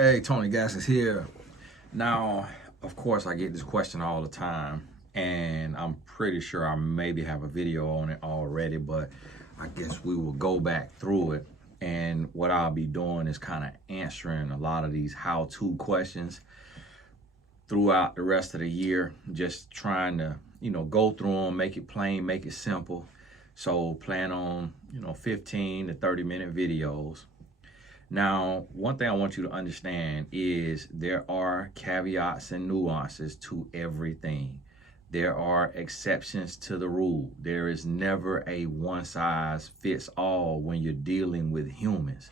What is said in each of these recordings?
Hey, Tony Gas is here. Now, of course, I get this question all the time, and I'm pretty sure I maybe have a video on it already, but I guess we will go back through it. And what I'll be doing is kind of answering a lot of these how-to questions throughout the rest of the year, just trying to, go through them, make it plain, make it simple. So plan on, 15 to 30-minute videos. Now, one thing I want you to understand is there are caveats and nuances to everything. There are exceptions to the rule. There is never a one size fits all when you're dealing with humans.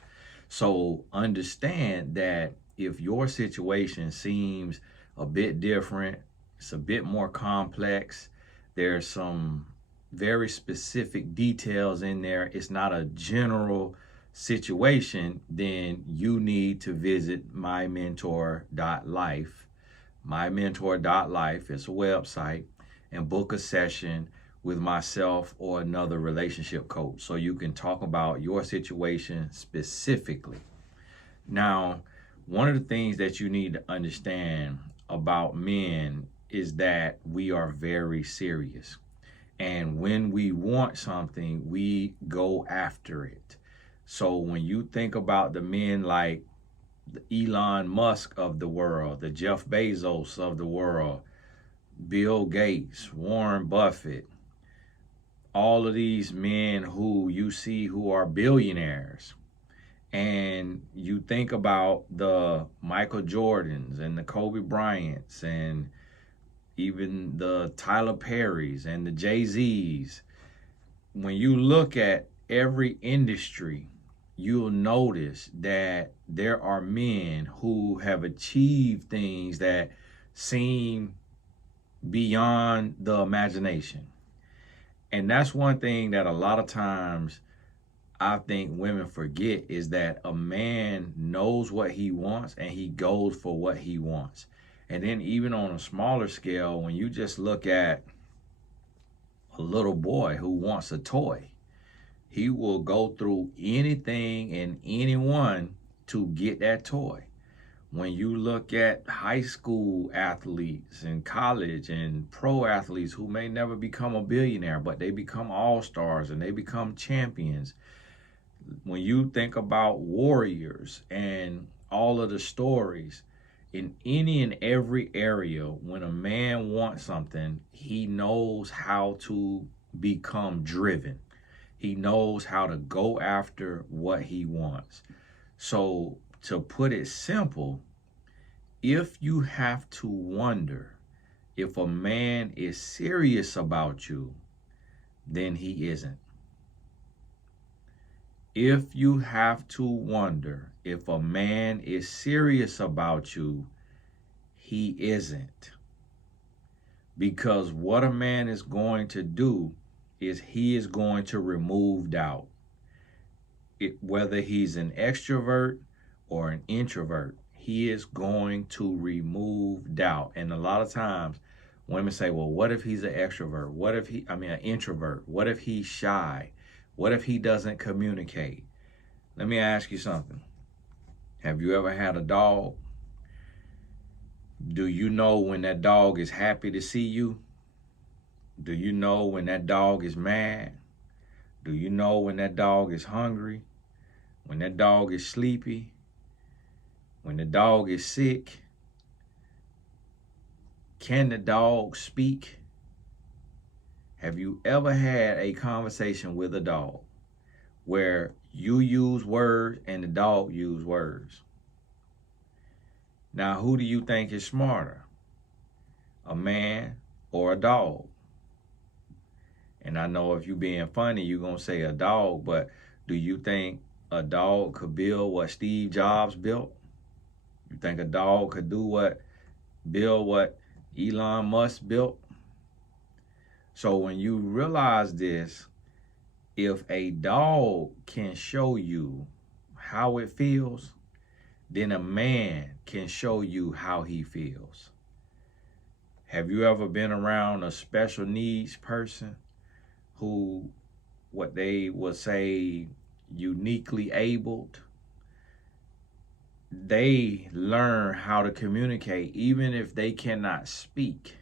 So understand that if your situation seems a bit different, it's a bit more complex, there's some very specific details in there, it's not a general situation, then you need to visit mymentor.life. Mymentor.life is a website, and book a session with myself or another relationship coach so you can talk about your situation specifically. Now, one of the things that you need to understand about men is that we are very serious. And when we want something, we go after it. So when you think about the men like the Elon Musk of the world, the Jeff Bezos of the world, Bill Gates, Warren Buffett, all of these men who you see who are billionaires, and you think about the Michael Jordans and the Kobe Bryants and even the Tyler Perrys and the Jay-Z's, when you look at every industry, you'll notice that there are men who have achieved things that seem beyond the imagination. And that's one thing that a lot of times I think women forget, is that a man knows what he wants and he goes for what he wants. And then even on a smaller scale, when you just look at a little boy who wants a toy, he will go through anything and anyone to get that toy. When you look at high school athletes and college and pro athletes who may never become a billionaire, but they become all-stars and they become champions. When you think about warriors and all of the stories, in any and every area, when a man wants something, he knows how to become driven. He knows how to go after what he wants. So, to put it simple, if you have to wonder if a man is serious about you, then he isn't. If you have to wonder if a man is serious about you, he isn't. Because what a man is going to do is he is going to remove doubt. Whether he's an extrovert or an introvert, he is going to remove doubt. And a lot of times women say, well, what if he's an extrovert? An introvert? What if he's shy? What if he doesn't communicate? Let me ask you something. Have you ever had a dog? Do you know when that dog is happy to see you? Do you know when that dog is mad? Do you know when that dog is hungry? When that dog is sleepy? When the dog is sick? Can the dog speak? Have you ever had a conversation with a dog where you use words and the dog use words? Now, who do you think is smarter? A man or a dog? And I know if you're being funny, you're going to say a dog, but do you think a dog could build what Steve Jobs built? You think a dog could build what Elon Musk built? So when you realize this, if a dog can show you how it feels, then a man can show you how he feels. Have you ever been around a special needs person who, what they would say, uniquely abled? they learn how to communicate even if they cannot speak.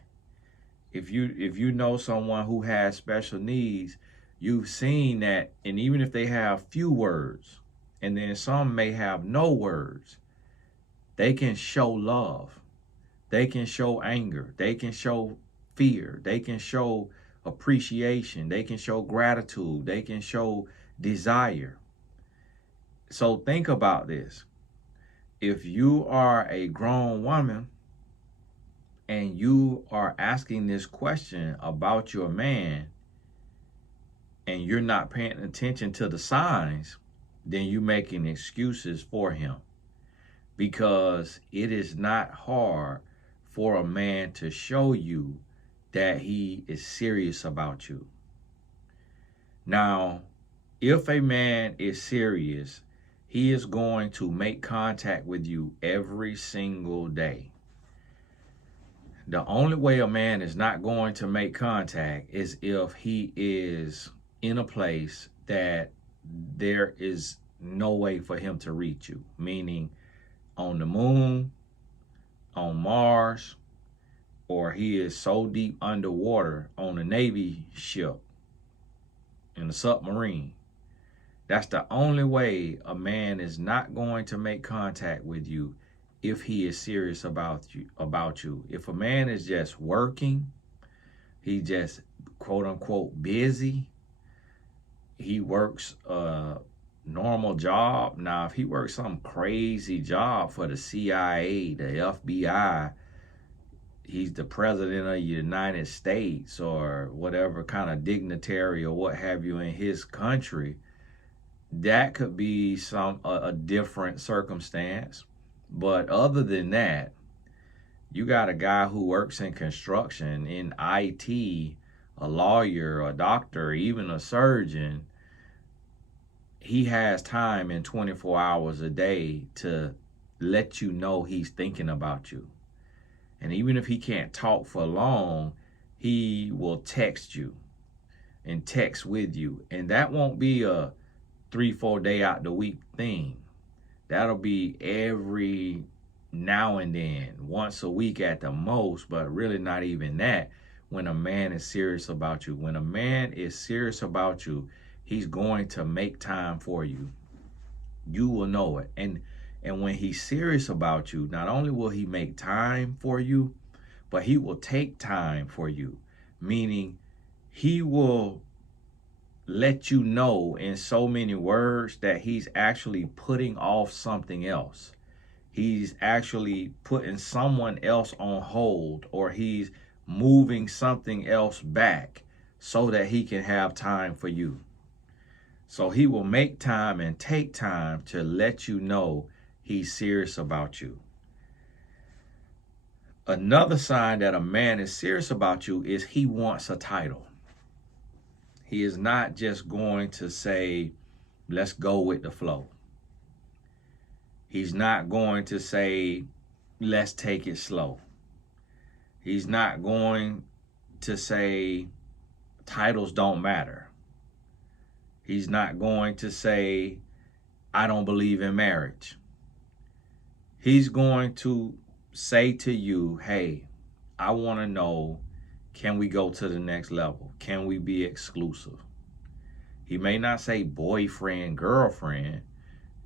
If you know someone who has special needs, you've seen that, and even if they have few words, and then some may have no words, they can show love. They can show anger. They can show fear. They can show appreciation. They can show gratitude. They can show desire. So think about this. If you are a grown woman and you are asking this question about your man and you're not paying attention to the signs, then you're making excuses for him, because it is not hard for a man to show you that he is serious about you. Now, if a man is serious, he is going to make contact with you every single day. The only way a man is not going to make contact is if he is in a place that there is no way for him to reach you, meaning on the moon, on Mars, or he is so deep underwater on a Navy ship, in a submarine. That's the only way a man is not going to make contact with you if he is serious about you. If a man is just working, he just quote unquote busy, he works a normal job. Now, if he works some crazy job for the CIA, the FBI, he's the president of the United States or whatever kind of dignitary or what have you in his country, that could be a different circumstance. But other than that, you got a guy who works in construction, in IT, a lawyer, a doctor, even a surgeon. He has time in 24 hours a day to let you know he's thinking about you. And even if he can't talk for long, he will text you and text with you. And that won't be a 3-4 day out the week thing. That'll be every now and then, once a week at the most, but really not even that when a man is serious about you. When a man is serious about you, he's going to make time for you. You will know it. And when he's serious about you, not only will he make time for you, but he will take time for you, meaning he will let you know in so many words that he's actually putting off something else. He's actually putting someone else on hold, or he's moving something else back so that he can have time for you. So he will make time and take time to let you know he's serious about you. Another sign that a man is serious about you is he wants a title. He is not just going to say, let's go with the flow. He's not going to say, let's take it slow. He's not going to say, titles don't matter. He's not going to say, I don't believe in marriage. He's going to say to you, hey, I want to know, can we go to the next level? Can we be exclusive? He may not say boyfriend, girlfriend,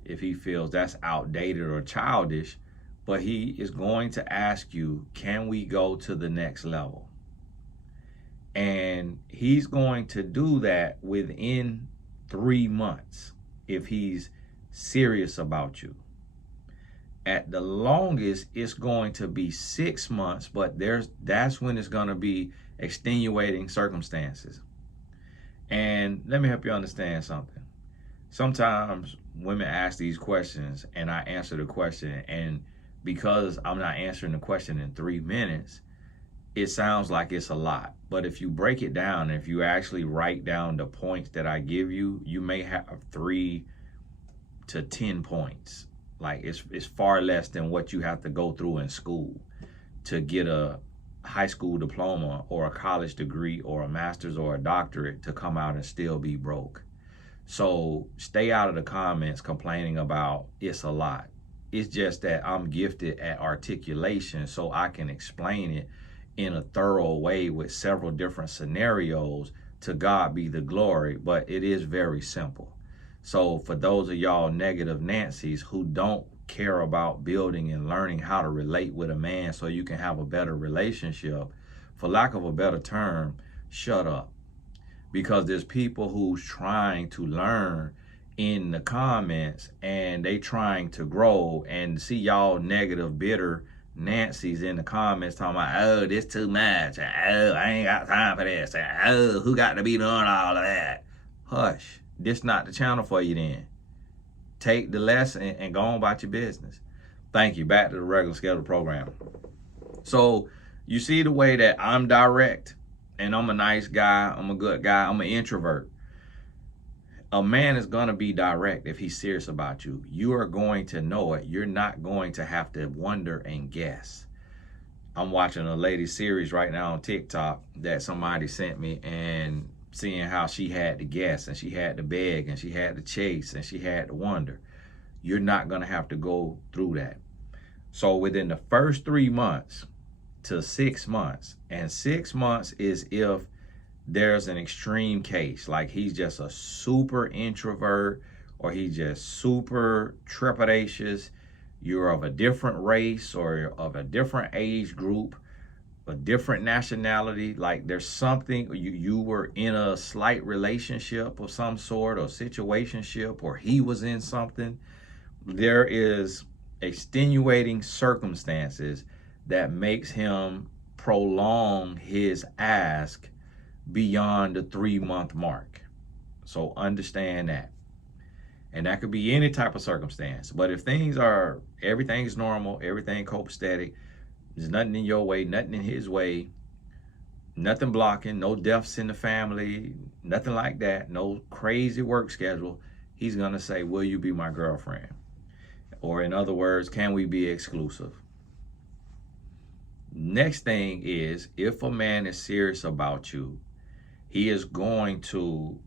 if he feels that's outdated or childish, but he is going to ask you, can we go to the next level? And he's going to do that within 3 months if he's serious about you. At the longest, it's going to be 6 months, but that's when it's going to be extenuating circumstances. And let me help you understand something. Sometimes women ask these questions and I answer the question, and because I'm not answering the question in 3 minutes, it sounds like it's a lot. But if you break it down, if you actually write down the points that I give you, you may have 3 to 10 points. Like it's far less than what you have to go through in school to get a high school diploma or a college degree or a master's or a doctorate to come out and still be broke. So stay out of the comments complaining about it's a lot. It's just that I'm gifted at articulation, so I can explain it in a thorough way with several different scenarios. To God be the glory, but it is very simple. So for those of y'all negative Nancy's who don't care about building and learning how to relate with a man so you can have a better relationship, for lack of a better term, shut up. Because there's people who's trying to learn in the comments and they trying to grow, and see y'all negative, bitter Nancy's in the comments talking about, oh, this too much. Oh, I ain't got time for this. Oh, who got to be doing all of that? Hush. This not the channel for you then. Take the lesson and go on about your business. Thank you. Back to the regular scheduled program. So you see the way that I'm direct, and I'm a nice guy. I'm a good guy. I'm an introvert. A man is going to be direct if he's serious about you. You are going to know it. You're not going to have to wonder and guess. I'm watching a lady series right now on TikTok that somebody sent me, and seeing how she had to guess, and she had to beg, and she had to chase, and she had to wonder. You're not going to have to go through that. So within the first 3 months to 6 months, and 6 months is if there's an extreme case, like he's just a super introvert, or he's just super trepidatious, you're of a different race or of a different age group, a different nationality, like there's something, you were in a slight relationship of some sort, or situationship, or he was in something. There is extenuating circumstances that makes him prolong his ask beyond the 3-month mark. So understand that. And that could be any type of circumstance. But if everything's normal, everything copacetic, there's nothing in your way, nothing in his way, nothing blocking, no deaths in the family, nothing like that, no crazy work schedule, he's going to say, will you be my girlfriend? Or in other words, can we be exclusive? Next thing is, if a man is serious about you, he is going to,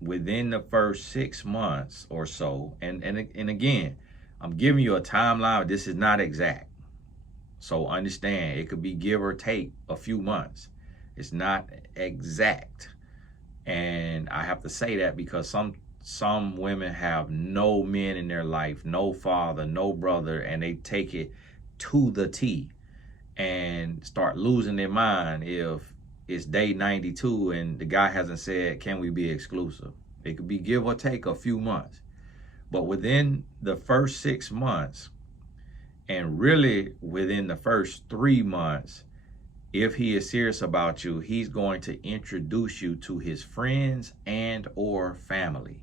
within the first 6 months or so, and again, I'm giving you a timeline. This is not exact. So understand, it could be give or take a few months. It's not exact. And I have to say that because some women have no men in their life, no father, no brother, and they take it to the T and start losing their mind if it's day 92 and the guy hasn't said, can we be exclusive? It could be give or take a few months. But within the first 6 months, and really within the first 3 months, if he is serious about you, he's going to introduce you to his friends and or family.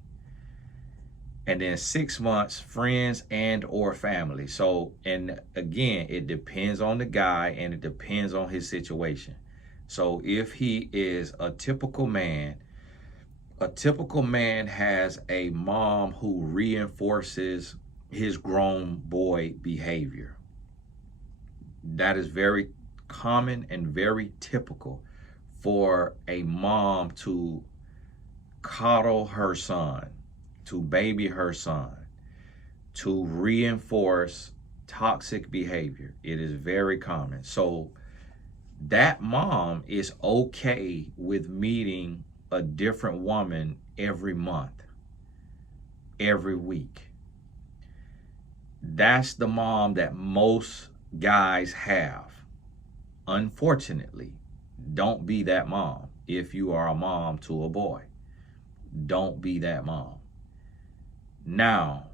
And then 6 months, friends and or family. So, and again, it depends on the guy and it depends on his situation. So if he is a typical man has a mom who reinforces his grown boy behavior. That is very common and very typical for a mom to coddle her son, to baby her son, to reinforce toxic behavior. It is very common. So that mom is okay with meeting a different woman every month, every week. That's the mom that most guys have. Unfortunately, don't be that mom. If you are a mom to a boy, don't be that mom. Now,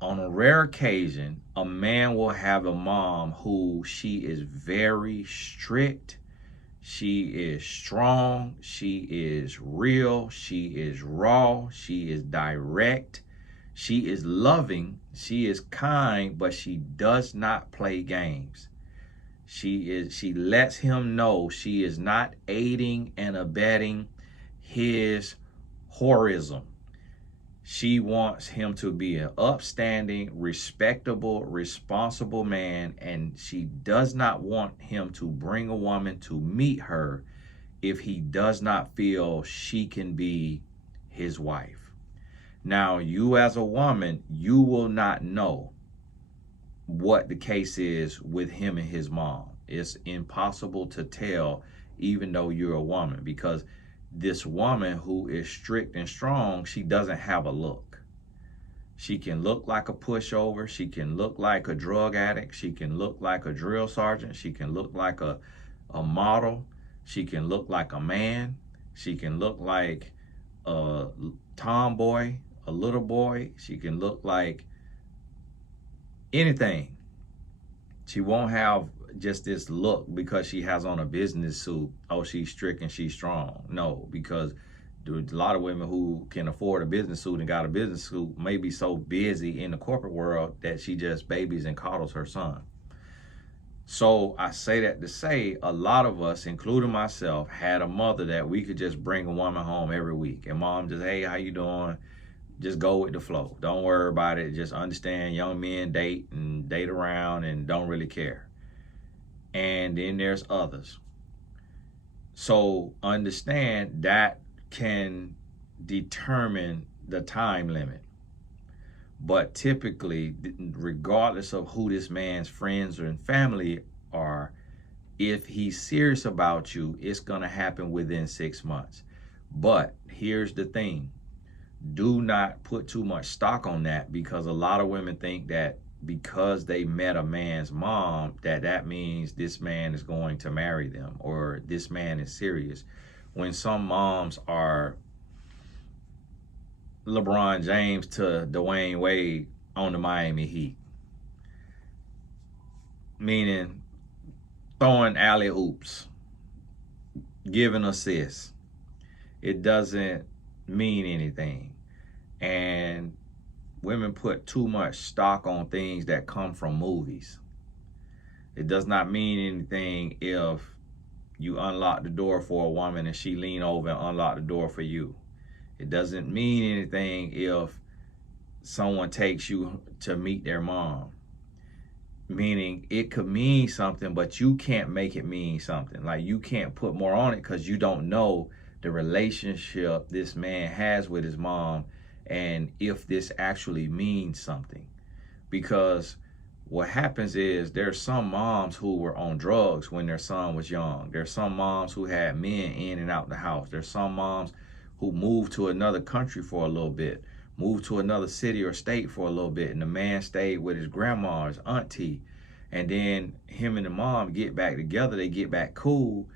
on a rare occasion, a man will have a mom who she is very strict. She is strong. She is real. She is raw. She is direct. She is loving. She is kind, but she does not play games. She lets him know she is not aiding and abetting his whorism. She wants him to be an upstanding, respectable, responsible man, and she does not want him to bring a woman to meet her if he does not feel she can be his wife. Now, you as a woman, you will not know what the case is with him and his mom. It's impossible to tell, even though you're a woman, because this woman who is strict and strong, she doesn't have a look. She can look like a pushover. She can look like a drug addict. She can look like a drill sergeant. She can look like a model. She can look like a man. She can look like a tomboy, a little boy. She can look like anything. She won't have just this look because she has on a business suit. Oh, she's strict and she's strong. No, because a lot of women who can afford a business suit and got a business suit may be so busy in the corporate world that she just babies and coddles her son. So I say that to say a lot of us, including myself, had a mother that we could just bring a woman home every week. And mom just, hey, how you doing? Just go with the flow. Don't worry about it. Just understand young men date and date around and don't really care. And then there's others. So understand that can determine the time limit. But typically, regardless of who this man's friends and family are, if he's serious about you, it's going to happen within 6 months. But here's the thing. Do not put too much stock on that, because a lot of women think that because they met a man's mom, that means this man is going to marry them or this man is serious. When some moms are LeBron James to Dwayne Wade on the Miami Heat, meaning throwing alley-oops, giving assists, it doesn't mean anything. And women put too much stock on things that come from movies. It does not mean anything if you unlock the door for a woman and she lean over and unlock the door for you. It doesn't mean anything if someone takes you to meet their mom. Meaning it could mean something, but you can't make it mean something. Like you can't put more on it because you don't know the relationship this man has with his mom and if this actually means something. Because what happens is there's some moms who were on drugs when their son was young. There's some moms who had men in and out the house. There's some moms who moved to another country for a little bit, moved to another city or state for a little bit, and the man stayed with his grandma, his auntie, and then him and the mom get back together, they get back cool,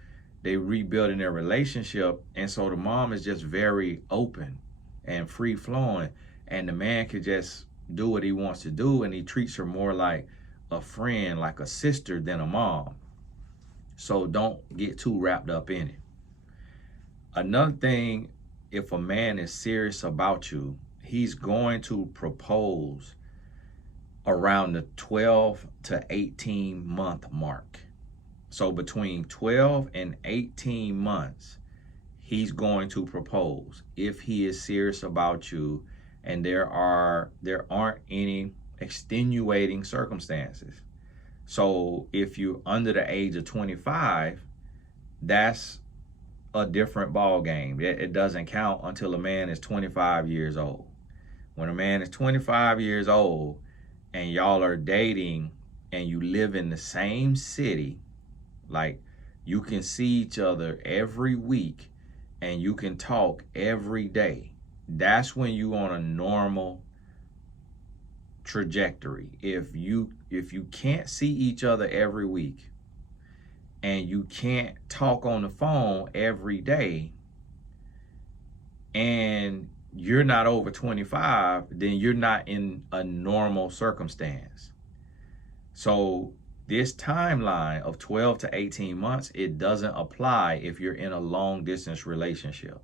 they rebuilding their relationship, and so the mom is just very open and free-flowing, and the man can just do what he wants to do, and he treats her more like a friend, like a sister than a mom. So don't get too wrapped up in it. Another thing, if a man is serious about you, he's going to propose around the 12 to 18 month mark. So between 12 and 18 months, he's going to propose if he is serious about you and there aren't any extenuating circumstances. So if you're under the age of 25, that's a different ball game. It doesn't count until a man is 25 years old. When a man is 25 years old and y'all are dating and you live in the same city, like you can see each other every week and you can talk every day, that's when you on a normal trajectory. If you can't see each other every week and you can't talk on the phone every day and you're not over 25, then you're not in a normal circumstance. So this timeline of 12 to 18 months, it doesn't apply if you're in a long distance relationship,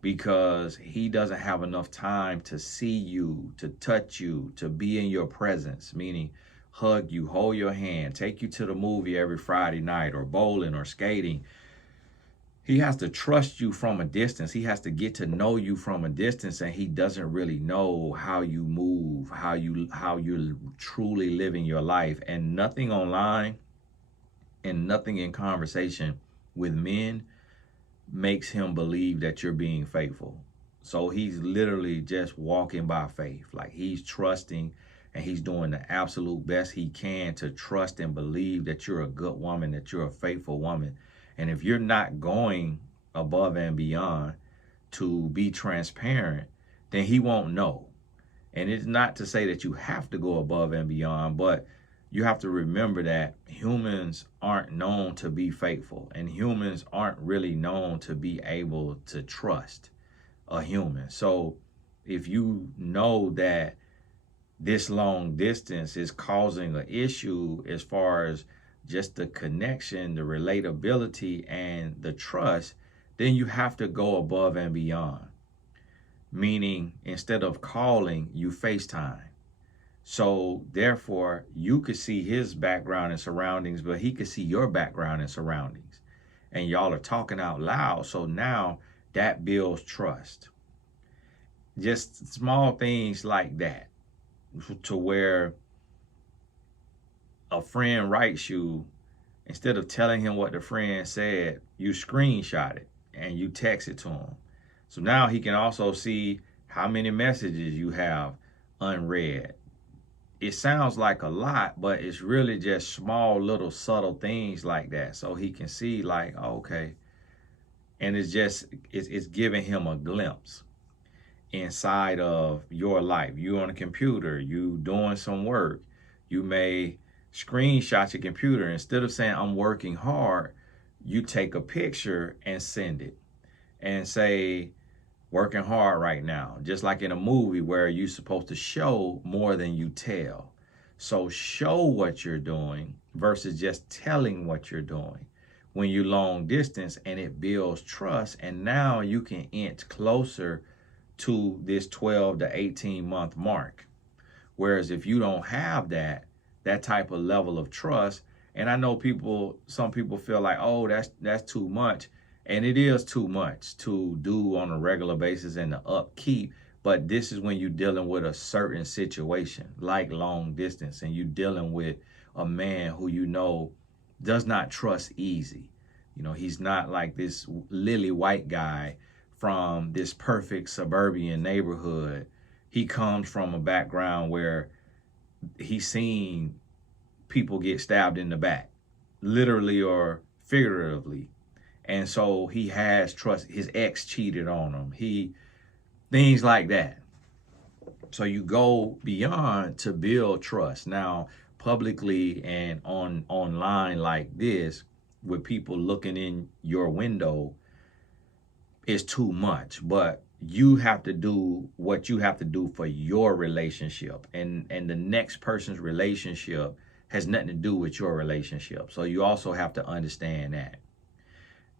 because he doesn't have enough time to see you, to touch you, to be in your presence, meaning hug you, hold your hand, take you to the movie every Friday night or bowling or skating. He has to trust you from a distance. He has to get to know you from a distance, and he doesn't really know how you move, how you're truly living your life. And nothing online and nothing in conversation with men makes him believe that you're being faithful. So he's literally just walking by faith. Like he's trusting and he's doing the absolute best he can to trust and believe that you're a good woman, that you're a faithful woman. And if you're not going above and beyond to be transparent, then he won't know. And it's not to say that you have to go above and beyond, but you have to remember that humans aren't known to be faithful, and humans aren't really known to be able to trust a human. So if you know that this long distance is causing an issue as far as just the connection, the relatability, and the trust, then you have to go above and beyond. Meaning, instead of calling, you FaceTime. So therefore, you could see his background and surroundings, but he could see your background and surroundings. And y'all are talking out loud. So now that builds trust. Just small things like that, to where a friend writes you, instead of telling him what the friend said, you screenshot it and you text it to him. So now he can also see how many messages you have unread. It sounds like a lot, but it's really just small little subtle things like that. So he can see like, oh, okay. And it's giving him a glimpse inside of your life. You on a computer, you doing some work. You may screenshot your computer. Instead of saying I'm working hard, you take a picture and send it and say, working hard right now. Just like in a movie where you're supposed to show more than you tell. So show what you're doing versus just telling what you're doing when you long distance, and it builds trust. And now you can inch closer to this 12 to 18 month mark. Whereas if you don't have that type of level of trust, and I know some people feel like, oh, that's too much. And it is too much to do on a regular basis and the upkeep. But this is when you're dealing with a certain situation like long distance, and you're dealing with a man who you know does not trust easy. You know, he's not like this lily white guy from this perfect suburban neighborhood. He comes from a background where he's seen people get stabbed in the back, literally or figuratively. And so he has trust. His ex cheated on him. Things like that. So you go beyond to build trust. Now, publicly and online like this, with people looking in your window, is too much. But you have to do what you have to do for your relationship. And the next person's relationship has nothing to do with your relationship. So you also have to understand that.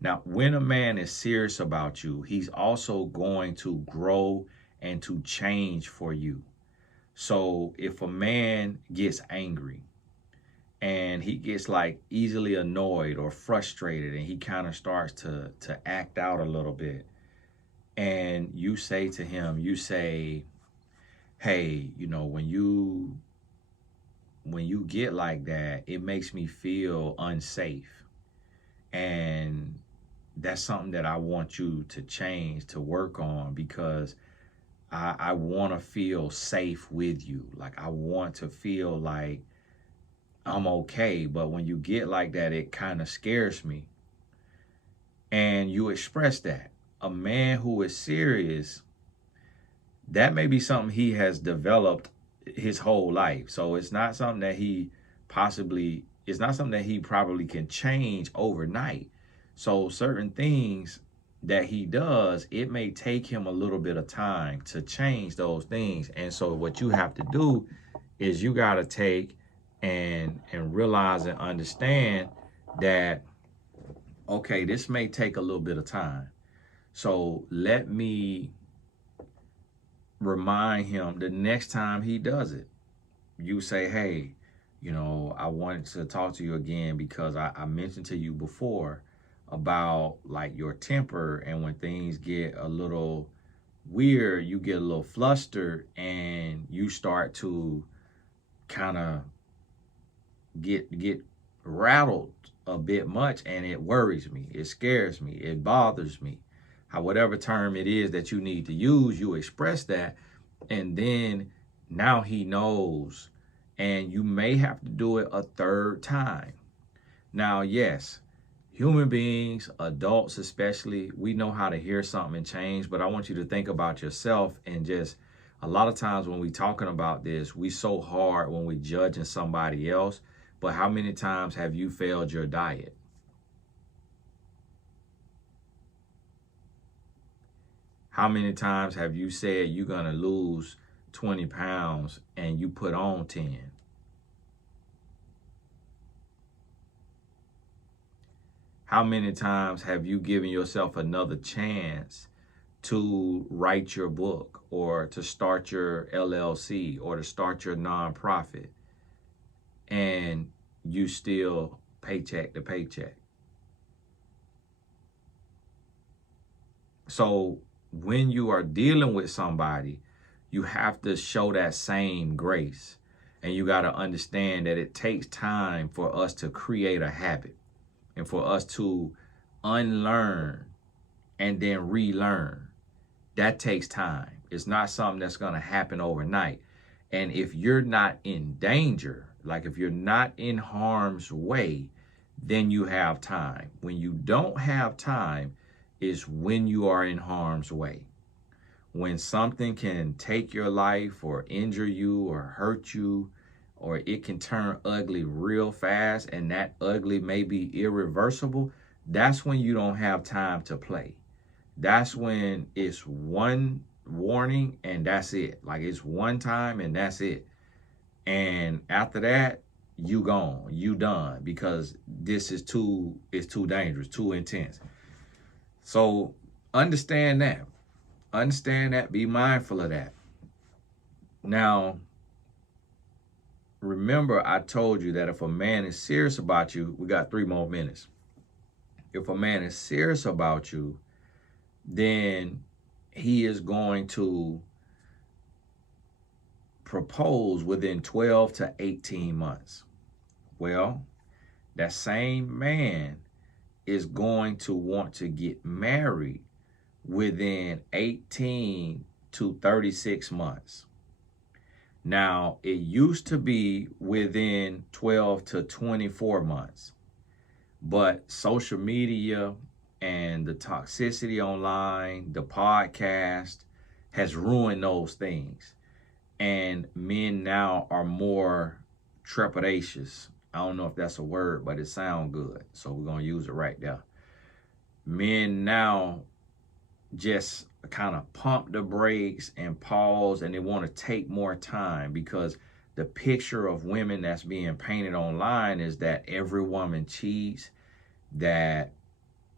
Now, when a man is serious about you, he's also going to grow and to change for you. So if a man gets angry and he gets like easily annoyed or frustrated, and he kind of starts to act out a little bit, and you say to him, you say, hey, you know, when you get like that, it makes me feel unsafe. And that's something that I want you to change, to work on, because I want to feel safe with you. Like, I want to feel like I'm okay. But when you get like that, it kind of scares me. And you express that. A man who is serious, that may be something he has developed his whole life. So it's not something that it's not something that he probably can change overnight. So certain things that he does, it may take him a little bit of time to change those things. And so what you have to do is you got to take and realize and understand that, okay, this may take a little bit of time. So let me remind him the next time he does it. You say, hey, you know, I wanted to talk to you again because I mentioned to you before about like your temper, and when things get a little weird, you get a little flustered and you start to kind of get rattled a bit much, and it worries me, it scares me, it bothers me. Whatever term it is that you need to use, you express that, and then Now he knows, and you may have to do it a third time. Now, yes, human beings, adults especially, we know how to hear something and change, but I want you to think about yourself. And just a lot of times when we talking about this, we so hard when we judging somebody else, but how many times have you failed your diet? How many times have you said you're going to lose 20 pounds and you put on 10? How many times have you given yourself another chance to write your book or to start your LLC or to start your nonprofit and you still paycheck to paycheck? So when you are dealing with somebody, you have to show that same grace. And you got to understand that it takes time for us to create a habit and for us to unlearn and then relearn. That takes time. It's not something that's going to happen overnight. And if you're not in danger, like if you're not in harm's way, then you have time. When you don't have time is when you are in harm's way. When something can take your life or injure you or hurt you, or it can turn ugly real fast, and that ugly may be irreversible, that's when you don't have time to play. That's when it's one warning and that's it. Like it's one time and that's it. And after that, you gone, you done, because this is it's too dangerous, too intense. So understand that. Understand that. Be mindful of that. Now, remember, I told you that if a man is serious about you, we got 3 more minutes. If a man is serious about you, then he is going to propose within 12 to 18 months. Well, that same man is going to want to get married within 18 to 36 months. Now, it used to be within 12 to 24 months, but social media and the toxicity online, the podcast has ruined those things. And men now are more trepidatious. I don't know if that's a word, but it sounds good. So we're going to use it right there. Men now just kind of pump the brakes and pause, and they want to take more time, because the picture of women that's being painted online is that every woman cheats, that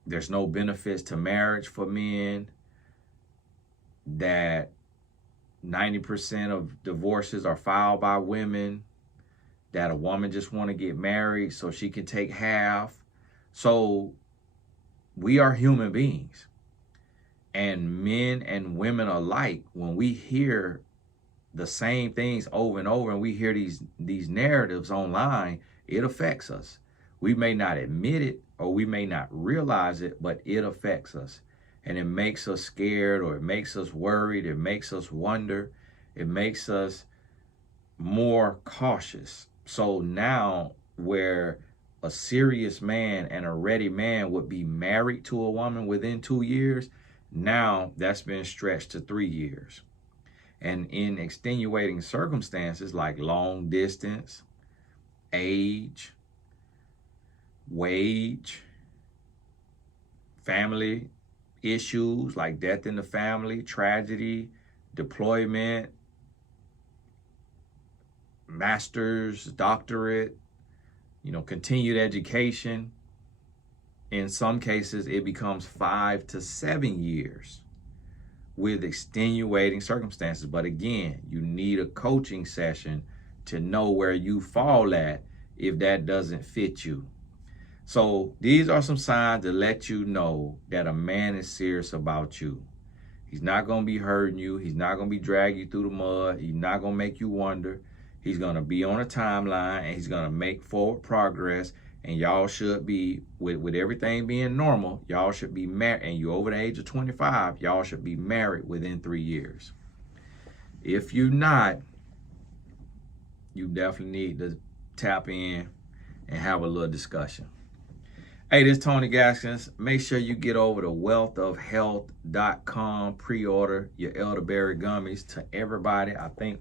there's no benefits to marriage for men, that 90% of divorces are filed by women, that a woman just want to get married so she can take half. So we are human beings. And men and women alike, when we hear the same things over and over, and we hear these narratives online, it affects us. We may not admit it or we may not realize it, but it affects us. And it makes us scared, or it makes us worried. It makes us wonder. It makes us more cautious. So now, where a serious man and a ready man would be married to a woman within 2 years, now that's been stretched to 3 years. And in extenuating circumstances like long distance, age, wage, family issues like death in the family, tragedy, deployment, master's, doctorate, continued education. In some cases, it becomes 5 to 7 years with extenuating circumstances. But again, you need a coaching session to know where you fall at if that doesn't fit you. So these are some signs to let you know that a man is serious about you. He's not going to be hurting you. He's not going to be dragging you through the mud. He's not going to make you wonder. He's going to be on a timeline, and he's going to make forward progress. And y'all should be, with everything being normal, y'all should be married. And you're over the age of 25, y'all should be married within 3 years. If you're not, you definitely need to tap in and have a little discussion. Hey, this is Tony Gaskins. Make sure you get over to wealthofhealth.com, pre-order your elderberry gummies. To everybody, I think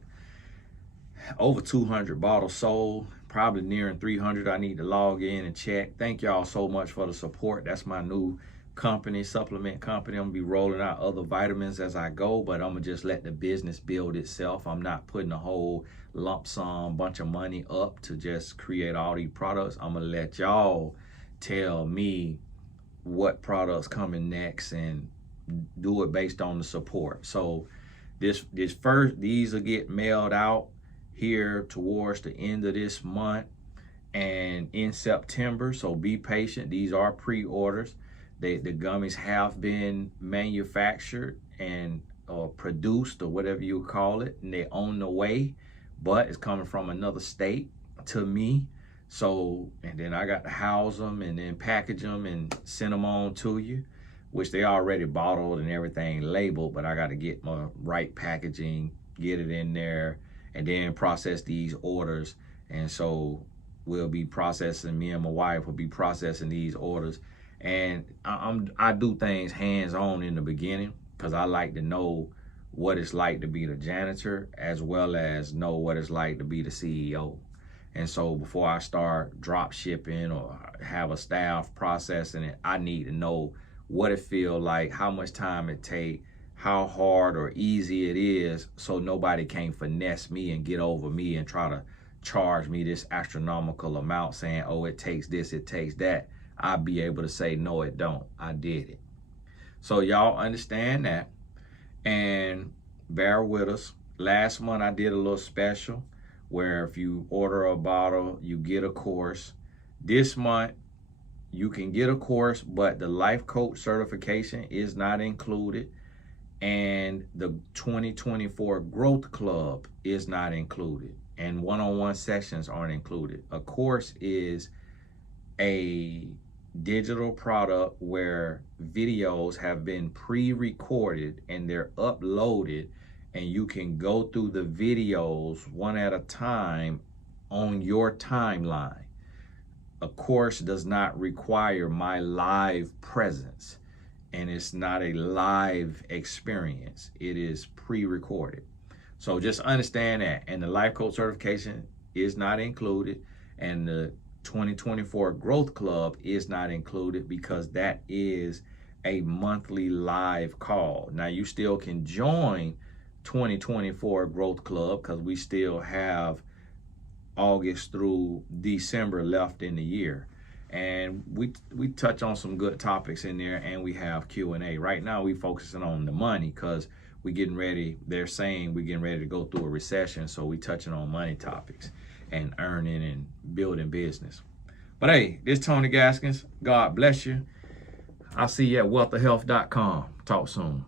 over 200 bottles sold, probably nearing 300. I need to log in and check. Thank y'all so much for the support. That's my new company, supplement company. I'm gonna be rolling out other vitamins as I go, but I'm gonna just let the business build itself. I'm not putting a whole lump sum bunch of money up to just create all these products. I'm gonna let y'all tell me what products coming next and do it based on the support. So these will get mailed out here towards the end of this month and in September. So be patient. These are pre-orders. The gummies have been manufactured and produced, or whatever you call it, and they're on the way, but it's coming from another state to me. So, and then I got to house them and then package them and send them on to you, which they already bottled and everything labeled, but I got to get my right packaging, get it in there, and then process these orders. And so we'll be processing, me and my wife will be processing these orders. And I do things hands-on in the beginning because I like to know what it's like to be the janitor as well as know what it's like to be the CEO. And so before I start drop shipping or have a staff processing it, I need to know what it feels like, how much time it takes, how hard or easy it is, so nobody can finesse me and get over me and try to charge me this astronomical amount saying, oh, it takes this, it takes that. I'll be able to say, no, it don't. I did it. So y'all understand that and bear with us. Last month I did a little special where if you order a bottle, you get a course. This month, you can get a course, but the life coach certification is not included. And the 2024 Growth Club is not included. And one-on-one sessions aren't included. A course is a digital product where videos have been pre-recorded and they're uploaded, and you can go through the videos one at a time on your timeline. A course does not require my live presence, and it's not a live experience. It is pre-recorded. So just understand that. And the life coach certification is not included, and the 2024 Growth Club is not included because that is a monthly live call. Now you still can join 2024 Growth Club because we still have August through December left in the year, and we touch on some good topics in there, and we have Q&A. Right now we focusing on the money because we getting ready. They're saying we're getting ready to go through a recession, so we touching on money topics and earning and building business. But hey, this is Tony Gaskins. God bless you. I'll see you at wealthofhealth.com. Talk soon.